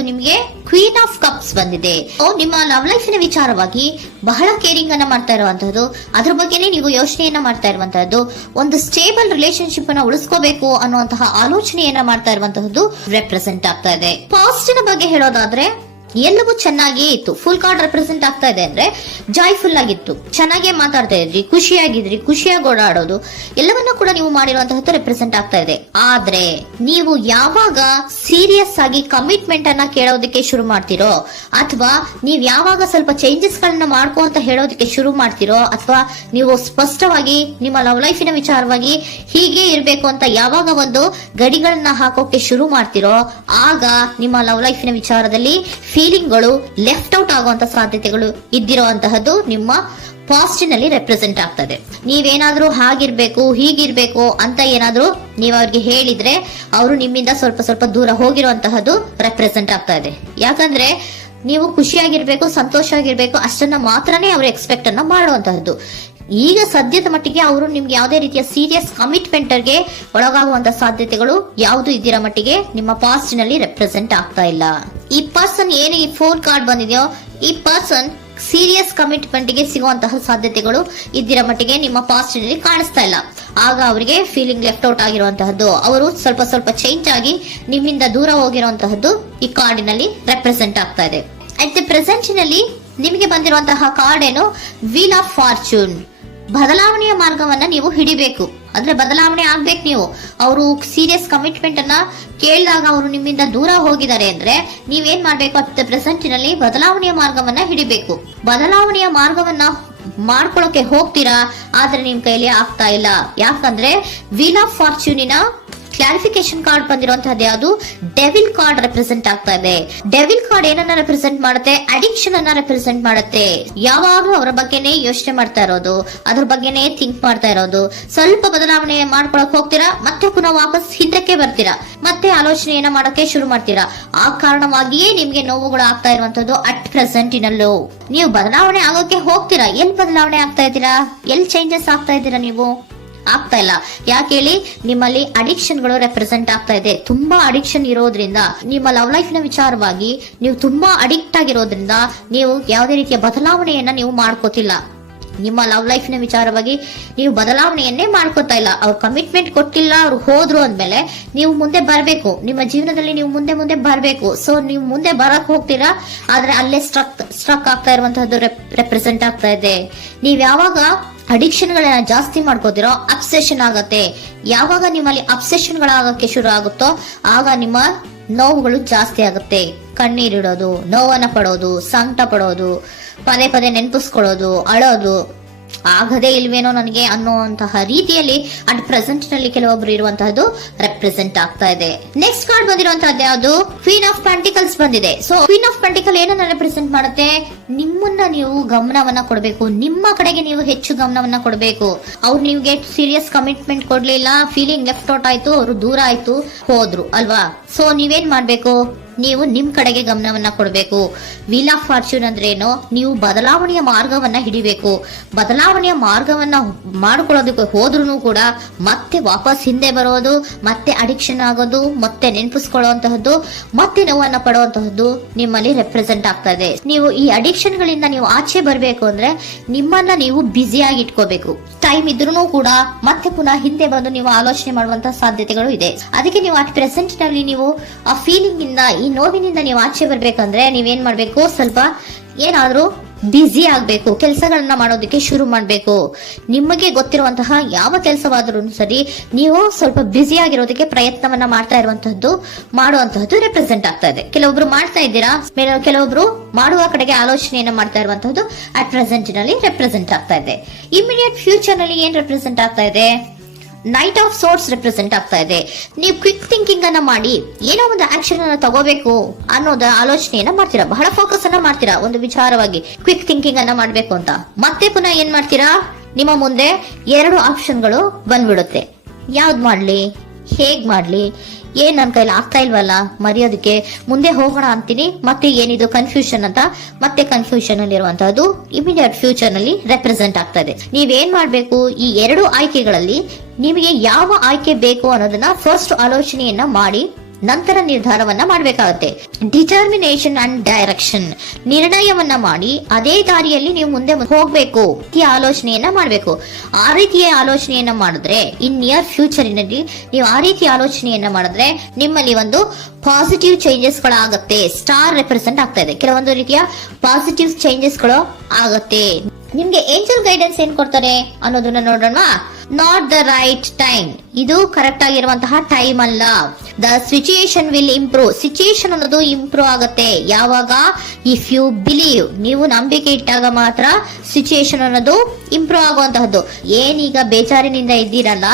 ಬಂದಿರುವಂತಹದ್ದು ನಿಮಗೆ queen of cups ಬಂದಿದೆ. ನಿಮ್ಮ ಲವ್ ಲೈಫಿನ ವಿಚಾರವಾಗಿ ಬಹಳ ಕೇರಿಂಗ್ ಅನ್ನ ಮಾಡ್ತಾ ಇರುವಂತಹದ್ದು, ಅದ್ರ ಬಗ್ಗೆನೇ ನೀವು ಯೋಚನೆಯನ್ನ ಮಾಡ್ತಾ ಇರುವಂತಹದ್ದು, ಒಂದು ಸ್ಟೇಬಲ್ ರಿಲೇಶನ್ಶಿಪ್ ಅನ್ನ ಉಳಿಸ್ಕೋಬೇಕು ಅನ್ನುವಂತಹ ಆಲೋಚನೆಯನ್ನ ಮಾಡ್ತಾ ಇರುವಂತಹದ್ದು ರೆಪ್ರೆಸೆಂಟ್ ಆಗ್ತಾ ಇದೆ. ಪಾಸ್ಟಿನ ಬಗ್ಗೆ ಹೇಳೋದಾದ್ರೆ ಎಲ್ಲವೂ ಚೆನ್ನಾಗಿಯೇ ಇತ್ತು. ಫುಲ್ ಕಾರ್ಡ್ ರೆಪ್ರೆಸೆಂಟ್ ಆಗ್ತಾ ಇದೆ ಅಂದ್ರೆ ಜಾಯ್ಫುಲ್ ಆಗಿತ್ತು, ಚೆನ್ನಾಗೇ ಮಾತಾಡ್ತಾ ಇದ್ರಿ, ಖುಷಿಯಾಗಿದ್ರಿ, ಖುಷಿಯಾಗಿ ಓಡಾಡೋದು ಎಲ್ಲವನ್ನೂ ಕೂಡ ನೀವು ಮಾಡಿರುವಂತಹದ್ದು ರೆಪ್ರೆಸೆಂಟ್ ಆಗ್ತಾ ಇದೆ. ಆದ್ರೆ ನೀವು ಯಾವಾಗ ಸೀರಿಯಸ್ ಆಗಿ ಕಮಿಟ್ಮೆಂಟ್ ಅನ್ನ ಕೇಳೋದಕ್ಕೆ ಶುರು ಮಾಡ್ತಿರೋ, ಅಥವಾ ನೀವ್ ಯಾವಾಗ ಸ್ವಲ್ಪ ಚೇಂಜಸ್ ಗಳನ್ನ ಮಾಡ್ಕೋ ಅಂತ ಹೇಳೋದಕ್ಕೆ ಶುರು ಮಾಡ್ತಿರೋ, ಅಥವಾ ನೀವು ಸ್ಪಷ್ಟವಾಗಿ ನಿಮ್ಮ ಲವ್ ಲೈಫಿನ ವಿಚಾರವಾಗಿ ಹೀಗೆ ಇರ್ಬೇಕು ಅಂತ ಯಾವಾಗ ಒಂದು ಗಡಿಗಳನ್ನ ಹಾಕೋಕೆ ಶುರು ಮಾಡ್ತಿರೋ, ಆಗ ನಿಮ್ಮ ಲವ್ ಲೈಫಿನ ವಿಚಾರದಲ್ಲಿ ಫೀಲಿಂಗ್ಗಳು ಲೆಫ್ಟ್ ಔಟ್ ಆಗುವಂತ ಸಾಧ್ಯತೆಗಳು ಇದ್ದಿರುವಂತಹದ್ದು ನಿಮ್ಮ ಪಾಸ್ಟಿನಲ್ಲಿ ರೆಪ್ರೆಸೆಂಟ್ ಆಗ್ತದೆ. ನೀವೇನಾದ್ರೂ ಹಾಗಿರ್ಬೇಕು ಹೀಗಿರ್ಬೇಕು ಅಂತ ಏನಾದ್ರೂ ನೀವು ಅವ್ರಿಗೆ ಹೇಳಿದ್ರೆ ಅವರು ನಿಮ್ಮಿಂದ ಸ್ವಲ್ಪ ಸ್ವಲ್ಪ ದೂರ ಹೋಗಿರುವಂತಹದ್ದು ರೆಪ್ರೆಸೆಂಟ್ ಆಗ್ತಾ ಇದೆ. ಯಾಕಂದ್ರೆ ನೀವು ಖುಷಿಯಾಗಿರ್ಬೇಕು, ಸಂತೋಷ ಆಗಿರ್ಬೇಕು ಅಷ್ಟನ್ನ ಮಾತ್ರನೇ ಅವರು ಎಕ್ಸ್ಪೆಕ್ಟ್ ಅನ್ನ ಮಾಡುವಂತಹದ್ದು. ಈಗ ಸದ್ಯದ ಮಟ್ಟಿಗೆ ಅವರು ನಿಮ್ಗೆ ಯಾವುದೇ ರೀತಿಯ ಸೀರಿಯಸ್ ಕಮಿಟ್ಮೆಂಟ್ ಗೆ ಒಳಗಾಗುವಂತ ಸಾಧ್ಯತೆಗಳು ಯಾವುದು ಇದ್ದಿರೋ ಮಟ್ಟಿಗೆ ನಿಮ್ಮ ಪಾಸ್ಟ್ ನಲ್ಲಿ ರೆಪ್ರೆಸೆಂಟ್ ಆಗ್ತಾ ಇಲ್ಲ. ಈ ಪರ್ಸನ್ ಏನು ಈ 4 ಕಾರ್ಡ್ ಬಂದಿದೆಯೋ, ಈ ಪರ್ಸನ್ ಸೀರಿಯಸ್ ಕಮಿಟ್ಮೆಂಟ್ ಗೆ ಸಿಗುವಂತಹ ಸಾಧ್ಯತೆಗಳು ಇದ್ದಿರೋ ಮಟ್ಟಿಗೆ ನಿಮ್ಮ ಪಾಸ್ಟ್ ನಲ್ಲಿ ಕಾಣಿಸ್ತಾ ಇಲ್ಲ. ಆಗ ಅವರಿಗೆ ಫೀಲಿಂಗ್ ಲೆಫ್ಟ್ ಔಟ್ ಆಗಿರುವಂತಹದ್ದು, ಅವರು ಸ್ವಲ್ಪ ಸ್ವಲ್ಪ ಚೇಂಜ್ ಆಗಿ ನಿಮ್ಮಿಂದ ದೂರ ಹೋಗಿರುವಂತಹದ್ದು ಈ ಕಾರ್ಡಿನಲ್ಲಿ ರೆಪ್ರೆಸೆಂಟ್ ಆಗ್ತಾ ಇದೆ. ಅಟ್ ದ ಪ್ರೆಸೆಂಟ್ ನಲ್ಲಿ ನಿಮಗೆ ಬಂದಿರುವಂತಹ ಕಾರ್ಡ್ ಏನು, ವೀಲ್ ಆಫ್ ಫಾರ್ಚೂನ್. ಬದಲಾವಣೆಯ ಮಾರ್ಗವನ್ನ ನೀವು ಹಿಡಿಬೇಕು, ಅಂದ್ರೆ ಬದಲಾವಣೆ ಆಗ್ಬೇಕು. ನೀವು ಅವರು ಸೀರಿಯಸ್ ಕಮಿಟ್ಮೆಂಟ್ ಅನ್ನ ಕೇಳಿದಾಗ ಅವರು ನಿಮ್ಮಿಂದ ದೂರ ಹೋಗಿದ್ದಾರೆ ಅಂದ್ರೆ ನೀವೇನ್ ಮಾಡ್ಬೇಕು, ಅಟ್ ಪ್ರೆಸೆಂಟ್ ನಲ್ಲಿ ಬದಲಾವಣೆಯ ಮಾರ್ಗವನ್ನ ಹಿಡಿಬೇಕು. ಬದಲಾವಣೆಯ ಮಾರ್ಗವನ್ನ ಮಾಡ್ಕೊಳ್ಳೋಕೆ ಹೋಗ್ತೀರಾ, ಆದ್ರೆ ನಿಮ್ ಕೈಲಿ ಆಗ್ತಾ ಇಲ್ಲ. ಯಾಕಂದ್ರೆ ವೀಲ್ ಆಫ್ ಫಾರ್ಚೂನಿನ ಕ್ಲಾರಿಫಿಕೇಶನ್ ಕಾರ್ಡ್ ಬಂದಿರುವಂತಹದ್ದು ಯಾವುದು, ಡೆವಿಲ್ ಕಾರ್ಡ್ ರೆಪ್ರೆಸೆಂಟ್ ಆಗ್ತಾ ಇದೆ. ಡೆವಿಲ್ ಕಾರ್ಡ್ ಏನನ್ನ ರೆಪ್ರೆಸೆಂಟ್ ಮಾಡುತ್ತೆ, ಅಡಿಕ್ಷನ್ ಅನ್ನ ರೆಪ್ರೆಸೆಂಟ್ ಮಾಡುತ್ತೆ. ಯಾವಾಗ್ಲೂ ಅವರ ಬಗ್ಗೆನೇ ಯೋಚನೆ ಮಾಡ್ತಾ ಇರೋದು, ಅದ್ರ ಬಗ್ಗೆನೇ ಥಿಂಕ್ ಮಾಡ್ತಾ ಇರೋದು. ಸ್ವಲ್ಪ ಬದಲಾವಣೆ ಮಾಡ್ಕೊಳಕ್ ಹೋಗ್ತೀರಾ, ಮತ್ತೆ ಪುನಃ ವಾಪಸ್ ಹಿಂದಕ್ಕೆ ಬರ್ತೀರಾ, ಮತ್ತೆ ಆಲೋಚನೆಯನ್ನ ಮಾಡೋಕೆ ಶುರು ಮಾಡ್ತೀರಾ. ಆ ಕಾರಣವಾಗಿಯೇ ನಿಮ್ಗೆ ನೋವುಗಳು ಆಗ್ತಾ ಇರುವಂತದ್ದು ಅಟ್ ಪ್ರೆಸೆಂಟ್ ನಲ್ಲೂ. ನೀವು ಬದಲಾವಣೆ ಆಗೋಕೆ ಹೋಗ್ತೀರಾ, ಎಲ್ಲಿ ಬದಲಾವಣೆ ಆಗ್ತಾ ಇದ್ದೀರಾ, ಎಲ್ಲಿ ಚೇಂಜಸ್ ಆಗ್ತಾ ಇದ್ದೀರಾ, ನೀವು ಆಗ್ತಾ ಇಲ್ಲ. ಯಾಕೆ ಹೇಳಿ, ನಿಮ್ಮಲ್ಲಿ ಅಡಿಕ್ಷನ್ ಗಳು ರೆಪ್ರೆಸೆಂಟ್ ಆಗ್ತಾ ಇದೆ. ತುಂಬಾ ಅಡಿಕ್ಷನ್ ಇರೋದ್ರಿಂದ, ನಿಮ್ಮ ಲವ್ ಲೈಫ್ ನ ವಿಚಾರವಾಗಿ ನೀವು ತುಂಬಾ ಅಡಿಕ್ಟ್ ಆಗಿರೋದ್ರಿಂದ ನೀವು ಯಾವುದೇ ರೀತಿಯ ಬದಲಾವಣೆಯನ್ನ ನೀವು ಮಾಡ್ಕೋತಿಲ್ಲ. ನಿಮ್ಮ ಲವ್ ಲೈಫ್ ನ ವಿಚಾರವಾಗಿ ನೀವು ಬದಲಾವಣೆಯನ್ನೇ ಮಾಡ್ಕೋತಾ ಇಲ್ಲ. ಅವ್ರು ಕಮಿಟ್ಮೆಂಟ್ ಕೊಟ್ಟಿಲ್ಲ, ಅವ್ರು ಹೋದ್ರು ಅಂದ್ಮೇಲೆ ನೀವು ಮುಂದೆ ಬರ್ಬೇಕು, ನಿಮ್ಮ ಜೀವನದಲ್ಲಿ ನೀವು ಮುಂದೆ ಮುಂದೆ ಬರ್ಬೇಕು. ಸೊ ನೀವು ಮುಂದೆ ಬರಕ್ ಹೋಗ್ತೀರಾ, ಆದ್ರೆ ಅಲ್ಲೇ ಸ್ಟ್ರಕ್ ಆಗ್ತಾ ಇರುವಂತಹದ್ದು ರೆಪ್ರೆಸೆಂಟ್ ಆಗ್ತಾ ಇದೆ. ನೀವ್ ಯಾವಾಗ ಅಡಿಕ್ಷನ್ ಗಳನ್ನ ಜಾಸ್ತಿ ಮಾಡ್ಕೋತಿರೋ, ಅಬ್ಸೆಷನ್ ಆಗತ್ತೆ. ಯಾವಾಗ ನಿಮ್ಮಲ್ಲಿ ಅಬ್ಸೆಷನ್ ಗಳಾಗಕ್ಕೆ ಶುರು ಆಗುತ್ತೋ ಆಗ ನಿಮ್ಮ ನೋವುಗಳು ಜಾಸ್ತಿ ಆಗುತ್ತೆ. ಕಣ್ಣೀರಿಡೋದು, ನೋವನ್ನ ಪಡೋದು, ಸಂಕಟ ಪಡೋದು, ಪದೇ ಪದೇ ನೆನಪಿಸ್ಕೊಳ್ಳೋದು, ಅಳೋದು, ಆಗದೇ ಇಲ್ವೇನೋ ನನಗೆ ಅನ್ನುವಂತಹ ರೀತಿಯಲ್ಲಿ ಅಟ್ ಪ್ರೆಸೆಂಟ್ ನಲ್ಲಿ ಕೆಲವೊಬ್ರು ಇರುವಂತಹದ್ದು ರೆಪ್ರೆಸೆಂಟ್ ಆಗ್ತಾ ಇದೆ. ನೆಕ್ಸ್ಟ್ ಕಾರ್ಡ್ ಬಂದಿರುವಂತಹದ್ದು ಯಾವುದು, ಕ್ವೀನ್ ಆಫ್ ಪೆಂಟಿಕಲ್ಸ್ ಬಂದಿದೆ. ಸೊ ಕ್ವೀನ್ ಆಫ್ ಪೆಂಟಿಕಲ್ ಏನನ್ನ ರೆಪ್ರೆಸೆಂಟ್ ಮಾಡುತ್ತೆ, ನಿಮ್ಮನ್ನ ನೀವು ಗಮನವನ್ನ ಕೊಡಬೇಕು, ನಿಮ್ಮ ಕಡೆಗೆ ನೀವು ಹೆಚ್ಚು ಗಮನವನ್ನ ಕೊಡಬೇಕು. ಅವ್ರು ನಿಮ್ಗೆ ಸೀರಿಯಸ್ ಕಮಿಟ್ಮೆಂಟ್ ಕೊಡ್ಲಿಲ್ಲ, ಫೀಲಿಂಗ್ ಲೆಫ್ಟ್ ಔಟ್ ಆಯ್ತು, ಅವರು ದೂರ ಆಯ್ತು, ಹೋದ್ರು ಅಲ್ವಾ. ಸೊ ನೀವೇನ್ ಮಾಡ್ಬೇಕು, ನೀವು ನಿಮ್ ಕಡೆಗೆ ಗಮನವನ್ನ ಕೊಡಬೇಕು. ವೀಲ್ ಆಫ್ ಫಾರ್ಚೂನ್ ಅಂದ್ರೆ ಏನು, ನೀವು ಬದಲಾವಣೆಯ ಮಾರ್ಗವನ್ನ ಹಿಡಿಬೇಕು. ಬದಲಾವಣೆಯ ಮಾರ್ಗವನ್ನ ಮಾಡ್ಕೊಳ್ಳೋದಕ್ಕೆ ಹೋದ್ರೂ ಕೂಡ ಮತ್ತೆ ವಾಪಸ್ ಹಿಂದೆ ಬರೋದು, ಮತ್ತೆ ಅಡಿಕ್ಷನ್ ಆಗೋದು, ಮತ್ತೆ ನೆನಪಿಸ್ಕೊಳ್ಳುವಂತಹದ್ದು, ಮತ್ತೆ ನೋವನ್ನ ಪಡುವಂತಹದ್ದು ನಿಮ್ಮಲ್ಲಿ ರೆಪ್ರೆಸೆಂಟ್ ಆಗ್ತಾ ಇದೆ. ನೀವು ಈ ಅಡಿಕ್ಷನ್ ಗಳಿಂದ ನೀವು ಆಚೆ ಬರಬೇಕು ಅಂದ್ರೆ ನಿಮ್ಮನ್ನ ನೀವು ಬ್ಯುಸಿಯಾಗಿ ಇಟ್ಕೋಬೇಕು. ಟೈಮ್ ಇದ್ರೂ ಕೂಡ ಮತ್ತೆ ಪುನಃ ಹಿಂದೆ ಬಂದು ನೀವು ಆಲೋಚನೆ ಮಾಡುವಂತಹ ಸಾಧ್ಯತೆಗಳು ಇದೆ. ಅದಕ್ಕೆ ನೀವು ಅಟ್ ಪ್ರೆಸೆಂಟ್ ನಲ್ಲಿ ನೀವು ಆ ಫೀಲಿಂಗ್ ಇಂದ, ಈ ನೋವಿನಿಂದ ನೀವು ಆಚೆ ಬರ್ಬೇಕಂದ್ರೆ ನೀವೇನ್ ಮಾಡ್ಬೇಕು, ಸ್ವಲ್ಪ ಏನಾದ್ರೂ ಬ್ಯುಸಿ ಆಗ್ಬೇಕು, ಕೆಲಸಗಳನ್ನ ಮಾಡೋದಕ್ಕೆ ಶುರು ಮಾಡ್ಬೇಕು. ನಿಮಗೆ ಗೊತ್ತಿರುವಂತಹ ಯಾವ ಕೆಲಸವಾದ್ರೂ ಸರಿ, ನೀವು ಸ್ವಲ್ಪ ಬ್ಯುಸಿ ಆಗಿರೋದಕ್ಕೆ ಪ್ರಯತ್ನವನ್ನ ಮಾಡ್ತಾ ಇರುವಂತಹದ್ದು, ಮಾಡುವಂತಹದ್ದು ರೆಪ್ರೆಸೆಂಟ್ ಆಗ್ತಾ ಇದೆ. ಕೆಲವೊಬ್ರು ಮಾಡ್ತಾ ಇದ್ದೀರಾ, ಕೆಲವೊಬ್ರು ಮಾಡುವ ಕಡೆಗೆ ಆಲೋಚನೆಯನ್ನ ಮಾಡ್ತಾ ಇರುವಂತಹದ್ದು ಅಟ್ ಪ್ರೆಸೆಂಟ್ ನಲ್ಲಿ ರೆಪ್ರೆಸೆಂಟ್ ಆಗ್ತಾ ಇದೆ. ಇಮಿಡಿಯೇಟ್ ಫ್ಯೂಚರ್ ನಲ್ಲಿ ಏನ್ ರೆಪ್ರೆಸೆಂಟ್ ಆಗ್ತಾ ಇದೆ, ನೈಟ್ ಆಫ್ ಸೋರ್ಟ್ಸ್ ರೆಪ್ರೆಸೆಂಟ್ ಆಗ್ತಾ ಇದೆ. ನೀವು ಕ್ವಿಕ್ ಥಿಂಕಿಂಗ್ ಅನ್ನ ಮಾಡಿ ಏನೋ ಒಂದು ಆಕ್ಷನ್ ಅನ್ನ ತಗೋಬೇಕು ಅನ್ನೋದ ಆಲೋಚನೆಯನ್ನ ಮಾಡ್ತೀರಾ, ಬಹಳ ಫೋಕಸ್ ಅನ್ನ ಮಾಡ್ತೀರಾ ಒಂದು ವಿಚಾರವಾಗಿ, ಕ್ವಿಕ್ ಥಿಂಕಿಂಗ್ ಅನ್ನ ಮಾಡ್ಬೇಕು ಅಂತ. ಮತ್ತೆ ಪುನಃ ಏನ್ ಮಾಡ್ತೀರಾ, ನಿಮ್ಮ ಮುಂದೆ 2 ಆಪ್ಷನ್ಗಳು ಬಂದ್ಬಿಡುತ್ತೆ. ಯಾವ್ದು ಮಾಡ್ಲಿ, ಹೇಗ್ ಮಾಡ್ಲಿ, ಏನ್ ನನ್ ಕೈಲಿ ಆಗ್ತಾ ಇಲ್ವಲ್ಲ ಮರೆಯೋದಕ್ಕೆ, ಮುಂದೆ ಹೋಗೋಣ ಅಂತೀನಿ, ಮತ್ತೆ ಏನಿದು ಕನ್ಫ್ಯೂಷನ್ ಅಂತ, ಮತ್ತೆ ಕನ್ಫ್ಯೂಷನ್ ಅಲ್ಲಿ ಇರುವಂತಹದ್ದು ಇಮಿಡಿಯೇಟ್ ಫ್ಯೂಚರ್ ನಲ್ಲಿ ರೆಪ್ರೆಸೆಂಟ್ ಆಗ್ತಾ ಇದೆ. ನೀವೇನ್ ಮಾಡ್ಬೇಕು, ಈ 2 ಆಯ್ಕೆಗಳಲ್ಲಿ ನಿಮಗೆ ಯಾವ ಆಯ್ಕೆ ಬೇಕು ಅನ್ನೋದನ್ನ ಫಸ್ಟ್ ಆಲೋಚನೆಯನ್ನ ಮಾಡಿ ನಂತರ ನಿರ್ಧಾರವನ್ನ ಮಾಡಬೇಕಾಗುತ್ತೆ. ಡಿಟರ್ಮಿನೇಷನ್ ಅಂಡ್ ಡೈರೆಕ್ಷನ್, ನಿರ್ಣಯವನ್ನ ಮಾಡಿ ಅದೇ ದಾರಿಯಲ್ಲಿ ನೀವು ಮುಂದೆ ಹೋಗ್ಬೇಕು, ಈ ಆಲೋಚನೆಯನ್ನ ಮಾಡಬೇಕು. ಆ ರೀತಿಯ ಆಲೋಚನೆಯನ್ನ ಮಾಡಿದ್ರೆ ಇನ್ ನಿಯರ್ ಫ್ಯೂಚರಿನಲ್ಲಿ ನೀವು ಆ ರೀತಿ ಆಲೋಚನೆಯನ್ನ ಮಾಡಿದ್ರೆ ನಿಮ್ಮಲ್ಲಿ ಒಂದು ಪಾಸಿಟಿವ್ ಚೇಂಜಸ್ ಗಳಾಗತ್ತೆ. ಸ್ಟಾರ್ ರೆಪ್ರೆಸೆಂಟ್ ಆಗ್ತಾ ಇದೆ, ಕೆಲವೊಂದು ರೀತಿಯ ಪಾಸಿಟಿವ್ ಚೇಂಜಸ್ ಗಳು ಆಗತ್ತೆ. ನಿಮ್ಗೆ ಏಂಜಲ್ ಗೈಡೆನ್ಸ್ ಏನ್ ಕೊಡ್ತಾರೆ ಅನ್ನೋದನ್ನ ನೋಡೋಣ. ನಾಟ್ ದ ರೈಟ್ ಟೈಮ್, ಇದು ಕರೆಕ್ಟ್ ಆಗಿರುವಂತಹ ಟೈಮ್ ಅಲ್ಲ. The situation will improve, situation ಅನ್ನೋದು ಇಂಪ್ರೂವ್ ಆಗುತ್ತೆ ಯಾವಾಗ, ಇಫ್ ಯು ಬಿಲೀವ್, ನೀವು ನಂಬಿಕೆ ಇಟ್ಟಾಗ ಮಾತ್ರ ಸಿಚುಯೇಷನ್ ಅನ್ನೋದು ಇಂಪ್ರೂವ್ ಆಗುವಂತಹದ್ದು. ಏನೀಗ ಬೇಜಾರಿನಿಂದ ಇದ್ದೀರಲ್ಲ,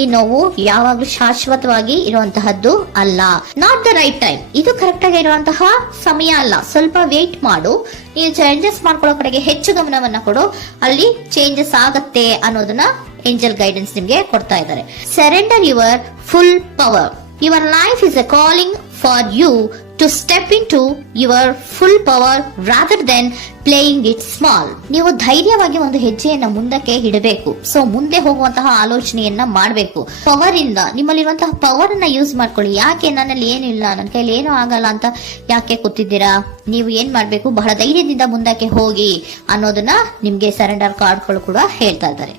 ಈ ನೋವು ಯಾವಾಗ್ಲೂ ಶಾಶ್ವತವಾಗಿ ಇರುವಂತಹದ್ದು ಅಲ್ಲ. ನಾಟ್ ದ ರೈಟ್ ಟೈಮ್, ಇದು ಕರೆಕ್ಟ್ ಆಗಿರುವಂತಹ ಸಮಯ ಅಲ್ಲ, ಸ್ವಲ್ಪ ವೇಟ್ ಮಾಡು, ನೀವು ಚೇಂಜಸ್ ಮಾಡ್ಕೊಳ್ಳೋ ಕಡೆಗೆ ಹೆಚ್ಚು ಗಮನವನ್ನ ಕೊಡು, ಅಲ್ಲಿ ಚೇಂಜಸ್ ಆಗತ್ತೆ ಅನ್ನೋದನ್ನ ಏಂಜಲ್ ಗೈಡೆನ್ಸ್ ನಿಮ್ಗೆ ಕೊಡ್ತಾ ಇದ್ದಾರೆ. Surrender your full power, your life is a calling for you to step into your full power rather than playing it small. ನೀವು ಧೈರ್ಯವಾಗಿ ಒಂದು ಹೆಜ್ಜೆಯನ್ನ ಮುಂದಕ್ಕೆ ಇಡಬೇಕು. ಸೊ ಮುಂದೆ ಹೋಗುವಂತಹ ಆಲೋಚನೆಯನ್ನ ಮಾಡಬೇಕು. ಪವರ್ ಇಂದ, ನಿಮ್ಮಲ್ಲಿರುವಂತಹ ಪವರ್ ಅನ್ನ ಯೂಸ್ ಮಾಡ್ಕೊಳ್ಳಿ. ಯಾಕೆ ನನ್ನಲ್ಲಿ ಏನಿಲ್ಲ, ನನ್ನ ಕೈಲಿ ಏನೂ ಆಗಲ್ಲ ಅಂತ ಯಾಕೆ ಕೂತಿದ್ದೀರಾ? ನೀವು ಏನ್ ಮಾಡ್ಬೇಕು, ಬಹಳ ಧೈರ್ಯದಿಂದ ಮುಂದಕ್ಕೆ ಹೋಗಿ ಅನ್ನೋದನ್ನ ನಿಮ್ಗೆ ಸರೆಂಡರ್ ಕಾರ್ಡ್ಗಳು ಕೂಡ ಹೇಳ್ತಾ ಇದ್ದಾರೆ.